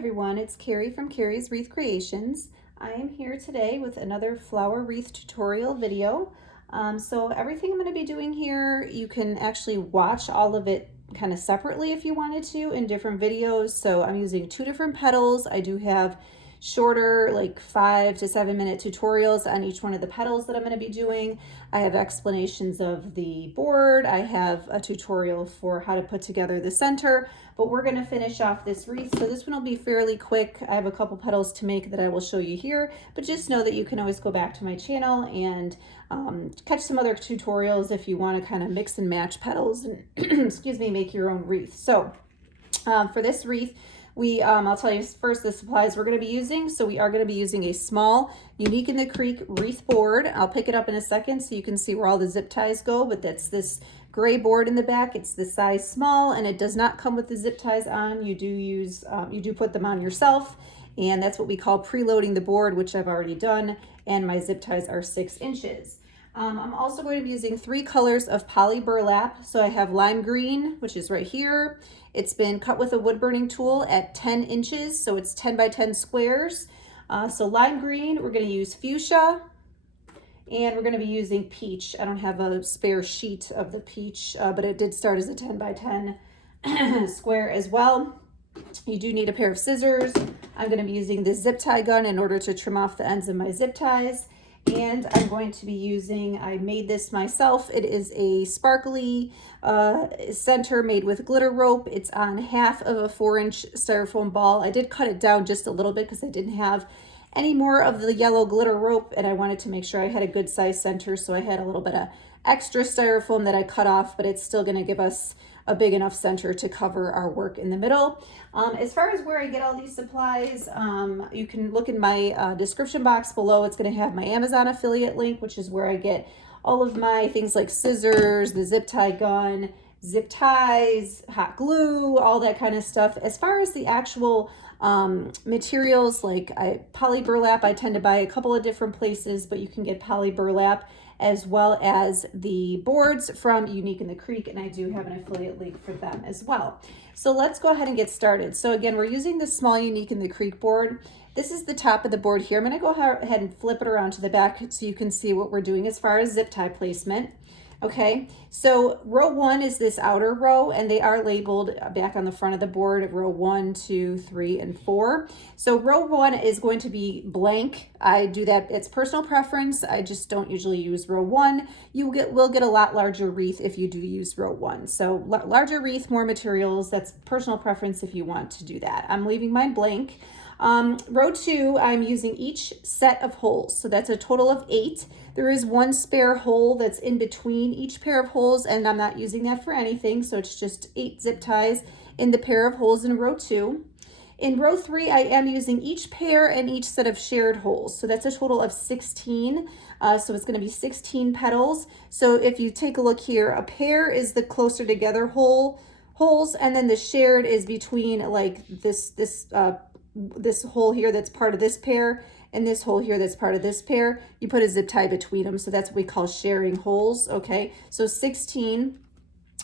everyone, it's Carrie from Carrie's Wreath Creations. I am here today with another flower wreath tutorial video. So everything I'm going to be doing here, you can actually watch all of it kind of separately if you wanted to in different videos. So I'm using two different petals. I do have shorter, like 5 to 7 minute tutorials on each one of the petals that I'm going to be doing. I have explanations of the board. I have a tutorial for how to put together the center, but we're going to finish off this wreath. So this one will be fairly quick. I have a couple petals to make that I will show you here, but just know that you can always go back to my channel and catch some other tutorials if you want to kind of mix and match petals and excuse me, make your own wreath. So for this wreath, I'll tell you first the supplies we're going to be using. So we are going to be using a small Unique in the Creek wreath board. I'll pick it up in a second so you can see where all the zip ties go, but that's this gray board in the back. It's the size small and it does not come with the zip ties on. You do put them on yourself, and that's what we call preloading the board, which I've already done, and my zip ties are 6 inches. I'm also going to be using 3 colors of poly burlap. So I have lime green, which is right here. It's been cut with a wood burning tool at 10 inches, so it's 10 by 10 squares. So lime green, we're going to use fuchsia, and we're going to be using peach. I don't have a spare sheet of the peach, but it did start as a 10 by 10 square as well. You do need a pair of scissors. I'm going to be using this zip tie gun in order to trim off the ends of my zip ties. And I'm going to be using, I made this myself. It is a sparkly center made with glitter rope. It's on half of a 4-inch styrofoam ball. I did cut it down just a little bit because I didn't have any more of the yellow glitter rope, and I wanted to make sure I had a good size center, so I had a little bit of extra styrofoam that I cut off, but it's still going to give us a big enough center to cover our work in the middle. As far as where I get all these supplies, you can look in my description box below. It's going to have my Amazon affiliate link, which is where I get all of my things like scissors, the zip tie gun, zip ties, hot glue, all that kind of stuff. As far as the actual materials, like poly burlap, I tend to buy a couple of different places, but you can get poly burlap as well as the boards from Unique in the Creek, and I do have an affiliate link for them as well. So let's go ahead and get started. So again, we're using the small Unique in the Creek board. This is the top of the board here. I'm going to go ahead and flip it around to the back so you can see what we're doing as far as zip tie placement. Okay, so row 1 is this outer row, and they are labeled back on the front of the board, row 1, 2, 3, and 4. So row 1 is going to be blank. I do that, it's personal preference. I just don't usually use row 1. You will get a lot larger wreath if you do use row 1. So larger wreath, more materials, that's personal preference if you want to do that. I'm leaving mine blank. Row 2, I'm using each set of holes. So that's a total of 8. There is 1 spare hole that's in between each pair of holes, and I'm not using that for anything. So it's just 8 zip ties in the pair of holes in row 2. In row 3, I am using each pair and each set of shared holes. So that's a total of 16. So it's going to be 16 petals. So if you take a look here, a pair is the closer together holes, and then the shared is between like this hole here that's part of this pair and this hole here that's part of this pair. You put a zip tie between them, so that's what we call sharing holes. Okay, so 16,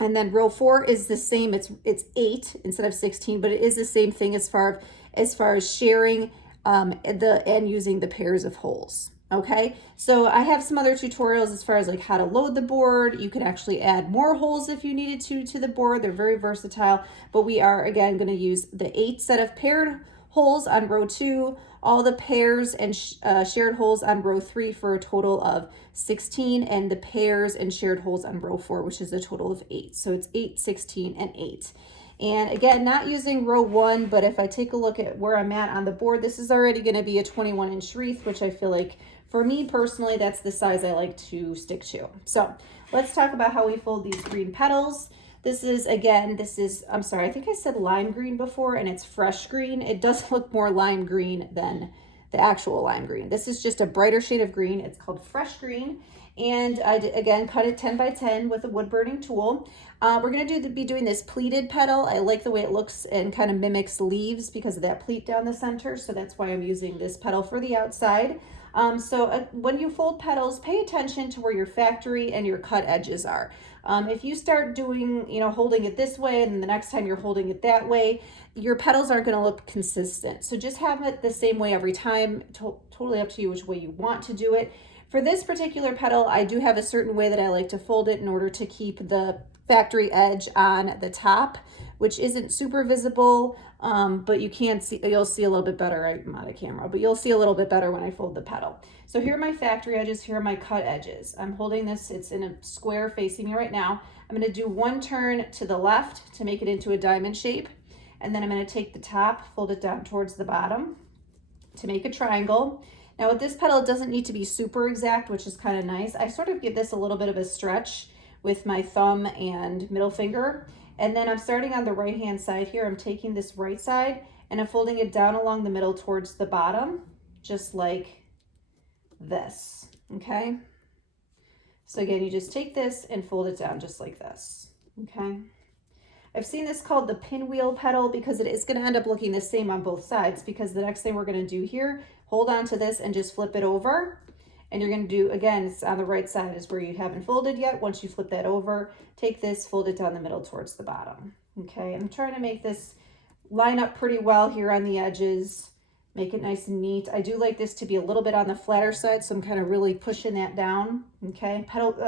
and then row 4 is the same. It's 8 instead of 16, but it is the same thing as far as sharing and using the pairs of holes. Okay, so I have some other tutorials as far as like how to load the board. You can actually add more holes if you needed to the board. They're very versatile, but we are again going to use the 8 set of paired holes on row 2, all the pairs and shared holes on row 3 for a total of 16, and the pairs and shared holes on row 4, which is a total of 8. So it's 8, 16, and 8. And again, not using row 1, but if I take a look at where I'm at on the board, this is already going to be a 21-inch wreath, which I feel like for me personally, that's the size I like to stick to. So let's talk about how we fold these green petals. I'm sorry, I think I said lime green before, and it's fresh green. It does look more lime green than the actual lime green. This is just a brighter shade of green. It's called fresh green. And I, again, cut it 10 by 10 with a wood burning tool. We're going to be doing this pleated petal. I like the way it looks and kind of mimics leaves because of that pleat down the center. So that's why I'm using this petal for the outside. When you fold petals, pay attention to where your factory and your cut edges are. If you start doing, holding it this way, and then the next time you're holding it that way, your petals aren't going to look consistent. So just have it the same way every time. Totally up to you which way you want to do it. For this particular petal, I do have a certain way that I like to fold it in order to keep the factory edge on the top, which isn't super visible, but you'll see a little bit better. I'm out of camera, but you'll see a little bit better when I fold the petal. So here are my factory edges, here are my cut edges. I'm holding this, it's in a square facing me right now. I'm gonna do one turn to the left to make it into a diamond shape. And then I'm gonna take the top, fold it down towards the bottom to make a triangle. Now with this petal, it doesn't need to be super exact, which is kind of nice. I sort of give this a little bit of a stretch with my thumb and middle finger. And then I'm starting on the right-hand side here. I'm taking this right side and I'm folding it down along the middle towards the bottom, just like this, okay? So again, you just take this and fold it down just like this, okay? I've seen this called the pinwheel petal because it is going to end up looking the same on both sides, because the next thing we're going to do here, hold on to this and just flip it over. And you're going to do, again, it's on the right side is where you haven't folded yet. Once you flip that over, take this, fold it down the middle towards the bottom. Okay, I'm trying to make this line up pretty well here on the edges, make it nice and neat. I do like this to be a little bit on the flatter side, so I'm kind of really pushing that down. Okay,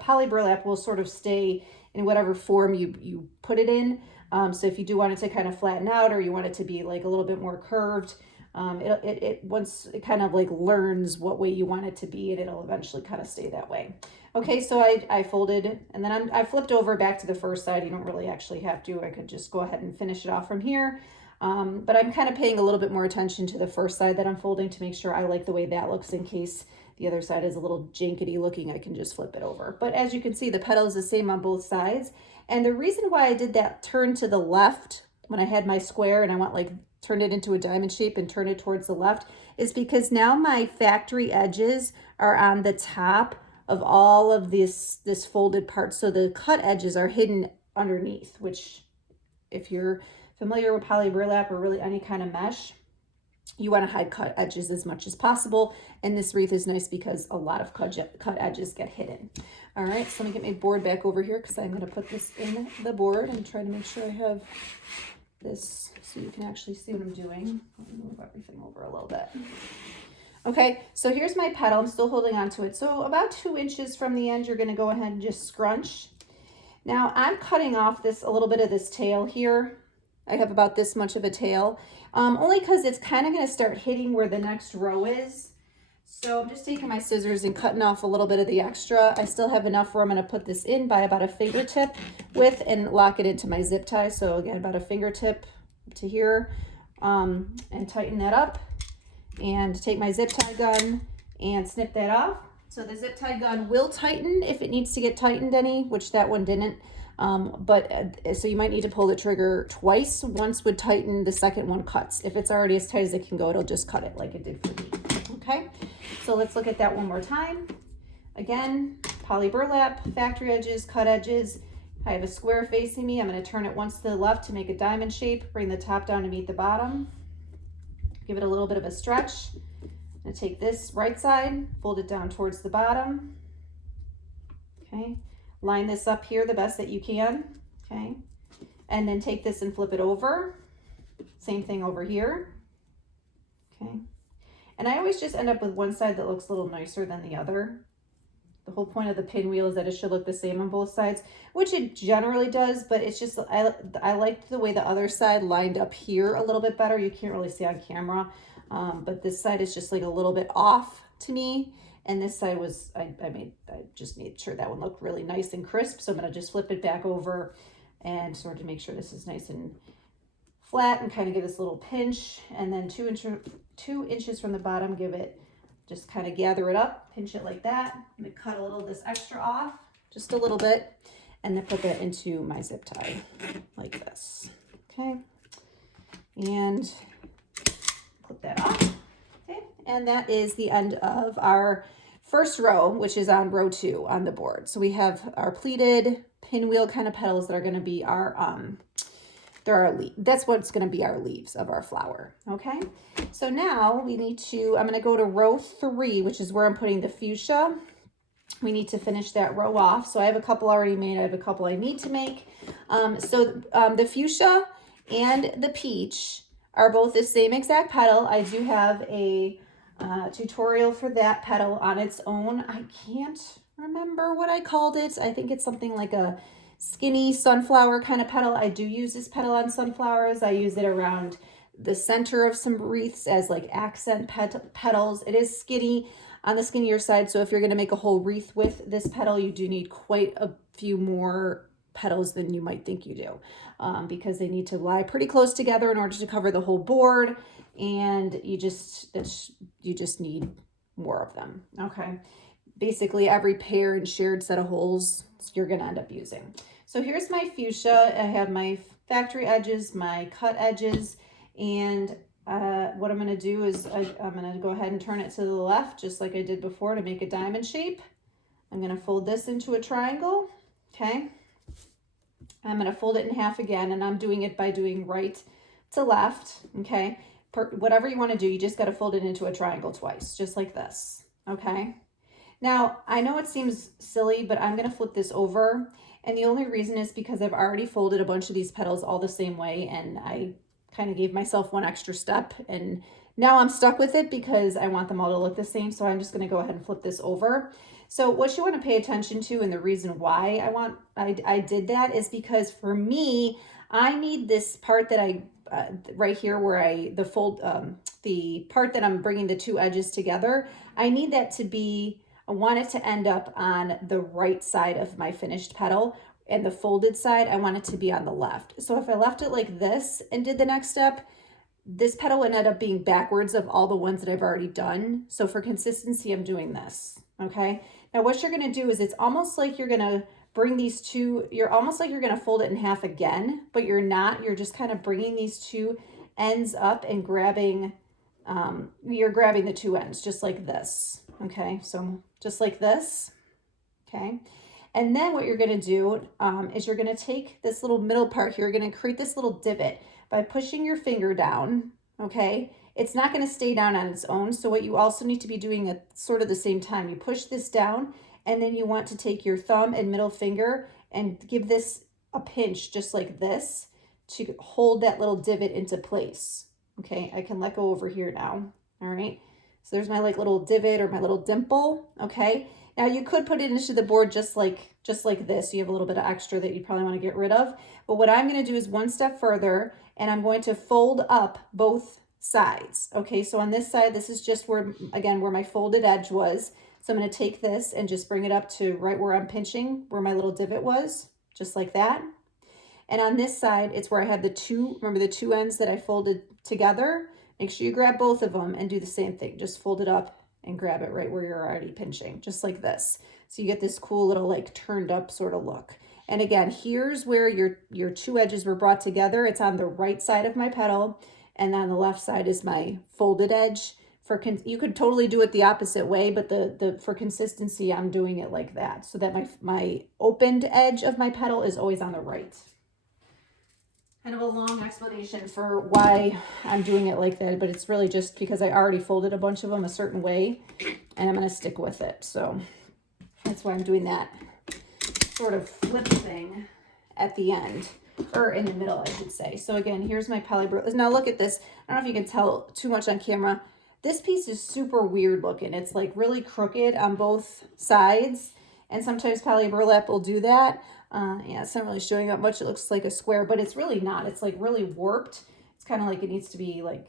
poly burlap will sort of stay in whatever form you put it in. So if you do want it to kind of flatten out, or you want it to be like a little bit more curved, once it kind of like learns what way you want it to be, and it'll eventually kind of stay that way. Okay, so I folded, and then I flipped over back to the first side. You don't really actually have to. I could just go ahead and finish it off from here. But I'm kind of paying a little bit more attention to the first side that I'm folding to make sure I like the way that looks. In case the other side is a little jankety looking, I can just flip it over. But as you can see, the petal is the same on both sides. And the reason why I did that turn to the left when I had my square and I want like turn it into a diamond shape and turn it towards the left is because now my factory edges are on the top of all of this folded part. So the cut edges are hidden underneath, which if you're familiar with poly burlap or really any kind of mesh, you want to hide cut edges as much as possible. And this wreath is nice because a lot of cut edges get hidden. All right, so let me get my board back over here because I'm going to put this in the board and try to make sure I have this so you can actually see what I'm doing. Let me move everything over a little bit. Okay, so here's my petal. I'm still holding on to it. So about 2 inches from the end, you're going to go ahead and just scrunch. Now I'm cutting off a little bit of this tail here. I have about this much of a tail, only because it's kind of going to start hitting where the next row is. So I'm just taking my scissors and cutting off a little bit of the extra. I still have enough where I'm going to put this in by about a fingertip width and lock it into my zip tie. So again, about a fingertip to here, and tighten that up and take my zip tie gun and snip that off. So the zip tie gun will tighten if it needs to get tightened any, which that one didn't. So you might need to pull the trigger twice. Once would tighten, the second one cuts. If it's already as tight as it can go, it'll just cut it like it did for me. Okay, so let's look at that one more time. Again, poly burlap, factory edges, cut edges. I have a square facing me. I'm going to turn it once to the left to make a diamond shape. Bring the top down to meet the bottom. Give it a little bit of a stretch. I'm going to take this right side, fold it down towards the bottom. Okay, line this up here the best that you can. Okay, and then take this and flip it over. Same thing over here. Okay. And I always just end up with one side that looks a little nicer than the other. The whole point of the pinwheel is that it should look the same on both sides, which it generally does, but it's just, I like the way the other side lined up here a little bit better. You can't really see on camera, but this side is just like a little bit off to me. And this side was, I just made sure that one looked really nice and crisp. So I'm gonna just flip it back over and sort of make sure this is nice and flat and kind of give this a little pinch. And then 2 inches from the bottom, just kind of gather it up, pinch it like that. I'm gonna cut a little of this extra off, just a little bit, and then put that into my zip tie like this. Okay, and clip that off. Okay, and that is the end of our first row, which is on row 2 on the board. So we have our pleated pinwheel kind of petals that are going to be our they're our leaf. That's what's going to be our leaves of our flower. Okay. So now we need to, I'm going to go to row 3, which is where I'm putting the fuchsia. We need to finish that row off. So I have a couple already made. I have a couple I need to make. The fuchsia and the peach are both the same exact petal. I do have a tutorial for that petal on its own. I can't remember what I called it. I think it's something like a skinny sunflower kind of petal. I do use this petal on sunflowers. I use it around the center of some wreaths as like accent petals. It is skinny on the skinnier side. So if you're going to make a whole wreath with this petal, you do need quite a few more petals than you might think you do, because they need to lie pretty close together in order to cover the whole board. And you just need more of them. Okay. Basically every pair and shared set of holes you're going to end up using. So here's my fuchsia. I have my factory edges, my cut edges, and what I'm going to do is I'm going to go ahead and turn it to the left, just like I did before, to make a diamond shape. I'm going to fold this into a triangle. Okay. I'm going to fold it in half again, and I'm doing it by doing right to left. Okay. Whatever you want to do, you just got to fold it into a triangle twice, just like this. Okay. Now, I know it seems silly, but I'm going to flip this over. And the only reason is because I've already folded a bunch of these petals all the same way, and I kind of gave myself one extra step, and now I'm stuck with it because I want them all to look the same. So I'm just going to go ahead and flip this over. So what you want to pay attention to, and the reason why I did that, is because for me, I need this part that right here where the part that I'm bringing the two edges together, I need that to be, I want it to end up on the right side of my finished petal, and the folded side, I want it to be on the left. So if I left it like this and did the next step, this petal would end up being backwards of all the ones that I've already done. So for consistency, I'm doing this. Okay. Now what you're going to do is, it's almost like you're going to bring these two, you're almost like you're going to fold it in half again, but you're not. You're just kind of bringing these two ends up and grabbing, you're grabbing the two ends just like this. Okay. So just like this. Okay. And then what you're going to do is you're going to take this little middle part here. You're going to create this little divot by pushing your finger down. Okay. It's not going to stay down on its own. So what you also need to be doing at sort of the same time, you push this down, and then you want to take your thumb and middle finger and give this a pinch just like this to hold that little divot into place. Okay. I can let go over here now. All right. So there's my like little divot or my little dimple. Okay. Now you could put it into the board just like this. You have a little bit of extra that you probably want to get rid of. But what I'm going to do is one step further, and I'm going to fold up both sides. Okay, so on this side, this is just where, again, where my folded edge was. So I'm going to take this and just bring it up to right where I'm pinching, where my little divot was, just like that. And on this side, it's where I have the two, remember the two ends that I folded together? Make sure you grab both of them and do the same thing. Just fold it up and grab it right where you're already pinching, just like this. So you get this cool little like turned up sort of look. And again, here's where your two edges were brought together. It's on the right side of my petal, and on the left side is my folded edge. You could totally do it the opposite way, but for consistency, I'm doing it like that so that my opened edge of my petal is always on the right. Kind of a long explanation for why I'm doing it like that, but it's really just because I already folded a bunch of them a certain way, and I'm going to stick with it. So that's why I'm doing that sort of flip thing at the end, or in the middle, I should say. So again, here's my polyburlap. Now look at this. I don't know if you can tell too much on camera. This piece is super weird looking. It's like really crooked on both sides, and sometimes polyburlap will do that. Yeah, it's not really showing up much. It looks like a square, but it's really not. It's like really warped. It's kind of like it needs to be like,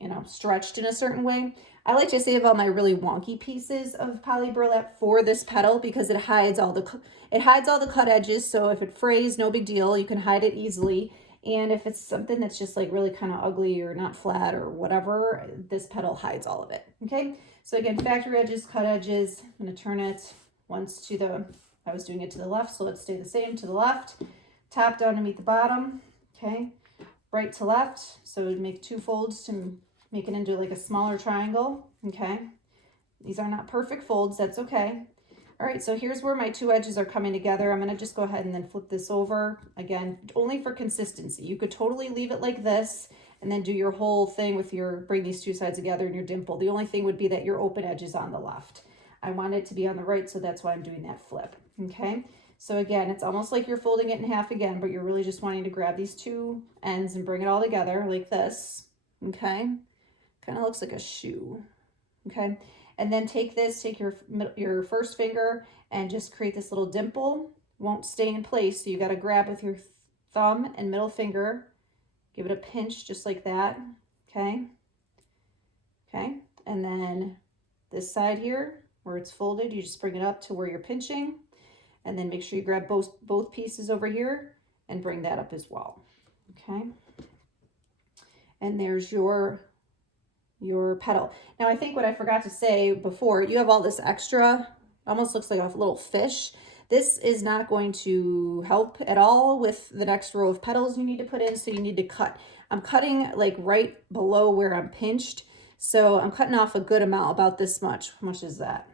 you know, stretched in a certain way. I like to save all my really wonky pieces of polyburlap for this petal because it hides all the cut edges. So if it frays, no big deal. You can hide it easily. And if it's something that's just like really kind of ugly or not flat or whatever, this petal hides all of it. Okay. So again, factory edges, cut edges. I'm going to turn it once to the, I was doing it to the left, so let's stay the same, to the left, top down to meet the bottom. Okay. Right to left. So make two folds to make it into like a smaller triangle. Okay. These are not perfect folds. That's okay. All right, so here's where my two edges are coming together. I'm gonna just go ahead and then flip this over. Again, only for consistency. You could totally leave it like this and then do your whole thing with bring these two sides together in your dimple. The only thing would be that your open edge is on the left. I want it to be on the right, so that's why I'm doing that flip, okay? So again, it's almost like you're folding it in half again, but you're really just wanting to grab these two ends and bring it all together like this, okay? Kind of looks like a shoe, okay? And then take your first finger and just create this little dimple. Won't stay in place, so you got to grab with your thumb and middle finger. Give it a pinch just like that, okay? Okay, and then this side here, where it's folded, you just bring it up to where you're pinching, and then make sure you grab both pieces over here and bring that up as well, okay? And there's your petal. Now I think what I forgot to say before, you have all this extra, almost looks like a little fish. This is not going to help at all with the next row of petals you need to put in, so you need to cut. I'm cutting like right below where I'm pinched, so I'm cutting off a good amount, about this much. How much is that?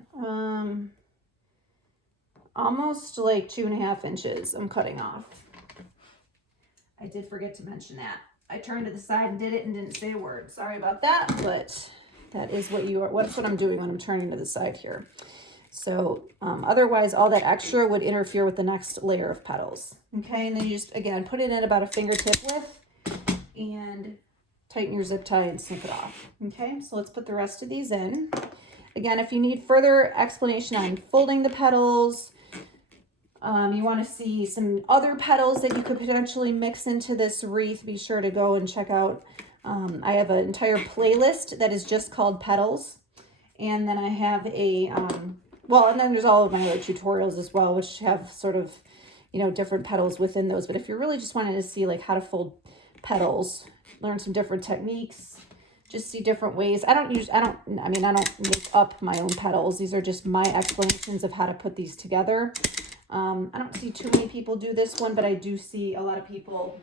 Almost like 2.5 inches I'm cutting off. I did forget to mention that. I turned to the side and did it and didn't say a word. Sorry about that, but that is what's what I'm doing when I'm turning to the side here. So otherwise all that extra would interfere with the next layer of petals. Okay, and then you just, again, put it in about a fingertip width and tighten your zip tie and snip it off. Okay, so let's put the rest of these in. Again, if you need further explanation on folding the petals, you want to see some other petals that you could potentially mix into this wreath, be sure to go and check out. I have an entire playlist that is just called petals. And then I have and then there's all of my other tutorials as well, which have sort of, different petals within those. But if you're really just wanting to see like how to fold petals, learn some different techniques, just see different ways. I don't make up my own petals. These are just my explanations of how to put these together. I don't see too many people do this one, but I do see a lot of people,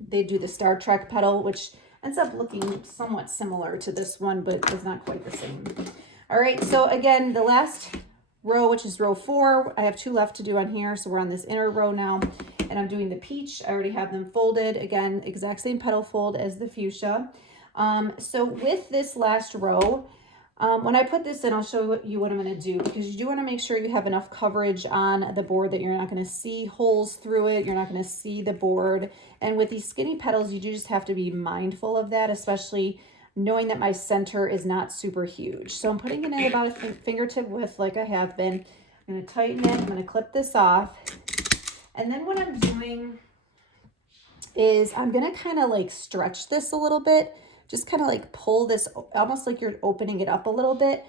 they do the Star Trek petal, which ends up looking somewhat similar to this one, but it's not quite the same. All right, so again, the last row, which is row 4, I have 2 left to do on here, so we're on this inner row now, and I'm doing the peach. I already have them folded. Again, exact same petal fold as the fuchsia. So with this last row, when I put this in, I'll show you what I'm going to do, because you do want to make sure you have enough coverage on the board that you're not going to see holes through it. You're not going to see the board. And with these skinny petals, you do just have to be mindful of that, especially knowing that my center is not super huge. So I'm putting it in about a fingertip width like I have been. I'm going to tighten it. I'm going to clip this off. And then what I'm doing is I'm going to kind of like stretch this a little bit. Just kind of like pull this, almost like you're opening it up a little bit.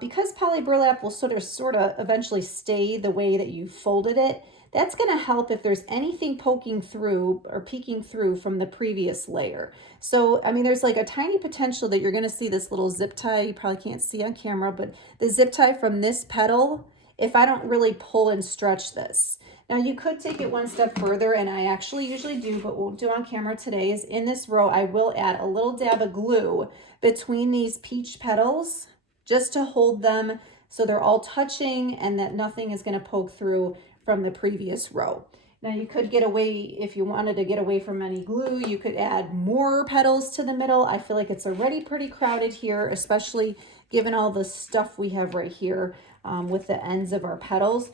Because poly burlap will sort of eventually stay the way that you folded it, that's going to help if there's anything poking through or peeking through from the previous layer. So, I mean, there's like a tiny potential that you're going to see this little zip tie. You probably can't see on camera, but the zip tie from this petal, if I don't really pull and stretch this. Now you could take it one step further, and I actually usually do, but won't do on camera today, is in this row, I will add a little dab of glue between these peach petals just to hold them so they're all touching and that nothing is going to poke through from the previous row. Now you could get away, if you wanted to get away from any glue, you could add more petals to the middle. I feel like it's already pretty crowded here, especially given all the stuff we have right here with the ends of our petals.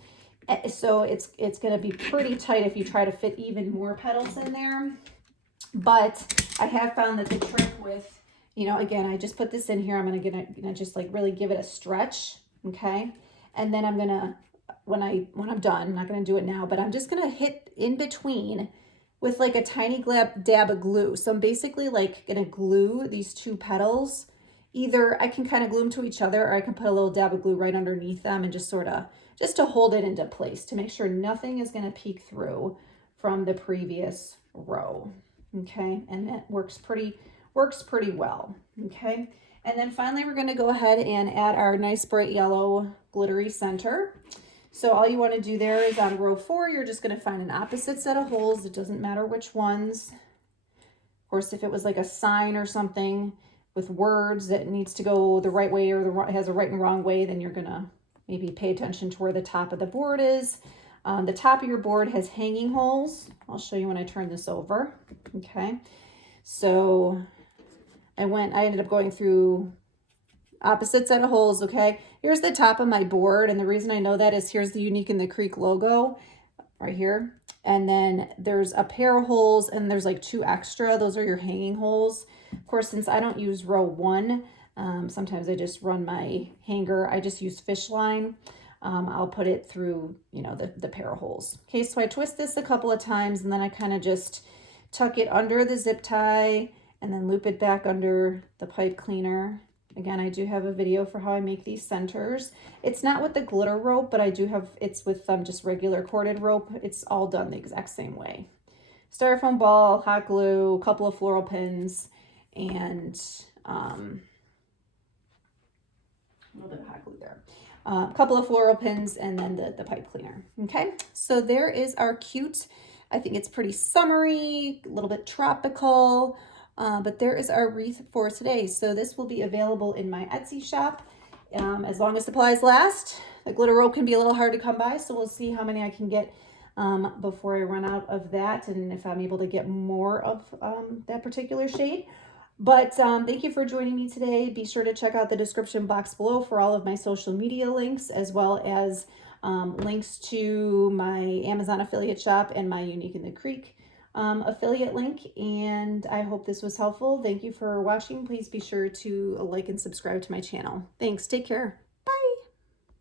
So it's going to be pretty tight if you try to fit even more petals in there. But I have found that the trick with, again, I just put this in here. I'm gonna just like really give it a stretch, okay? And then I'm gonna, when I'm done, I'm not gonna do it now, but I'm just gonna hit in between with like a tiny dab of glue. So I'm basically like gonna glue these two petals. Either I can kind of glue them to each other, or I can put a little dab of glue right underneath them and just just to hold it into place to make sure nothing is going to peek through from the previous row. Okay, and that works pretty well. Okay, and then finally we're going to go ahead and add our nice bright yellow glittery center. So all you want to do there is on row 4, you're just going to find an opposite set of holes. It doesn't matter which ones. Of course, if it was like a sign or something with words that needs to go the right way or has a right and wrong way, then you're gonna maybe pay attention to where the top of the board is. The top of your board has hanging holes. I'll show you when I turn this over. Okay, so I ended up going through opposite set of holes. Okay, here's the top of my board, and the reason I know that is here's the Unique in the Creek logo right here, and then there's a pair of holes, and there's like 2 extra. Those are your hanging holes. Of course, since I don't use row 1, sometimes I just run my hanger. I just use fish line. I'll put it through, you know, the pair of holes. Okay, so I twist this a couple of times, and then I kind of just tuck it under the zip tie and then loop it back under the pipe cleaner. Again, I do have a video for how I make these centers. It's not with the glitter rope, but I do have, it's with just regular corded rope. It's all done the exact same way. Styrofoam ball, hot glue, a couple of floral pins, and a little bit of hot glue there. A couple of floral pins, and then the pipe cleaner. Okay, so there is our cute, I think it's pretty summery, a little bit tropical, but there is our wreath for today. So this will be available in my Etsy shop as long as supplies last. The glitter rope can be a little hard to come by, so we'll see how many I can get before I run out of that, and if I'm able to get more of that particular shade. But thank you for joining me today. Be sure to check out the description box below for all of my social media links, as well as links to my Amazon affiliate shop and my Unique in the Creek affiliate link. And I hope this was helpful. Thank you for watching. Please be sure to like and subscribe to my channel. Thanks. Take care.